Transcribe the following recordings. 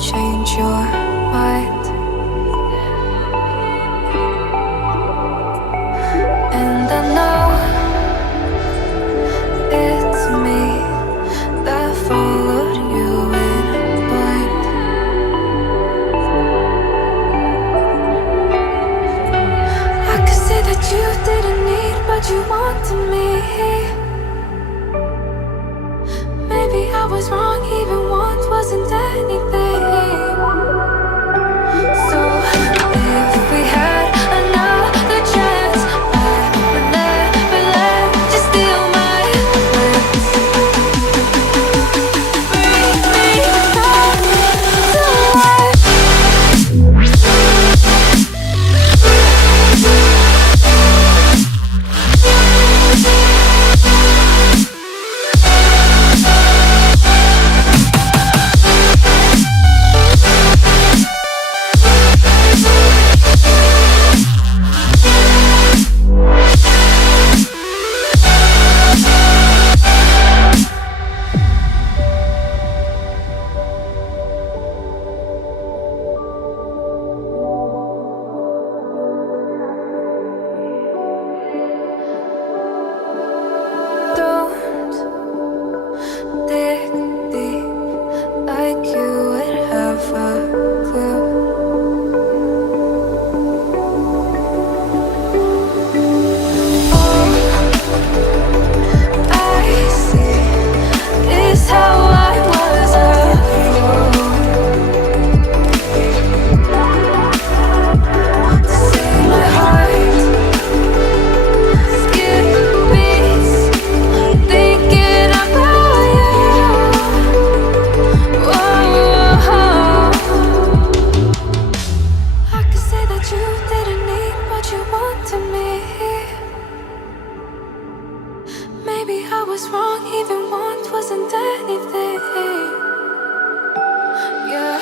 change your mind. And I know it's me that followed you in blind. I could say that you didn't need, but you wanted me. Maybe I was wrong, even want wasn't anything. So if we had another chance, I would never let you steal my plans. Bring me back to life. Don't dig deep like you would have a clue. All I see is how I was a fool to see my heart skip beats thinking about you. Whoa. I could say that you didn't need, but you wanted me. Maybe I was wrong, even want wasn't anything. Yeah,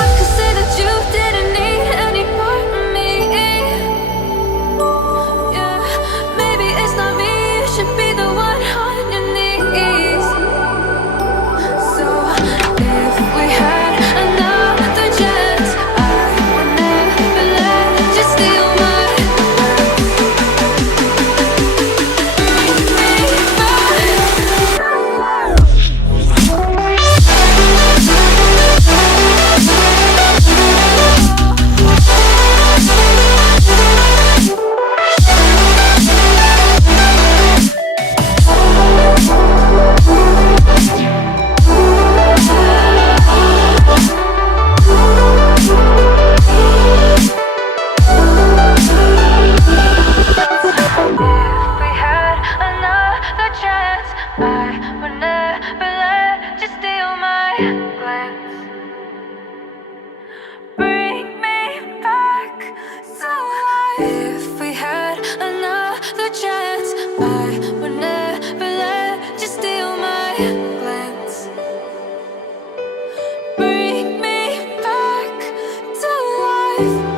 I could say that you didn't need any part of me. Yeah, maybe it's not me, you should be the one on your knees. So if we had another chance, I would never let you steal my heart. Bring me back. If we had another chance, I would never let you steal my glance. Bring me back to life. If we had another chance, I would never let you steal my glance. Bring me back to life.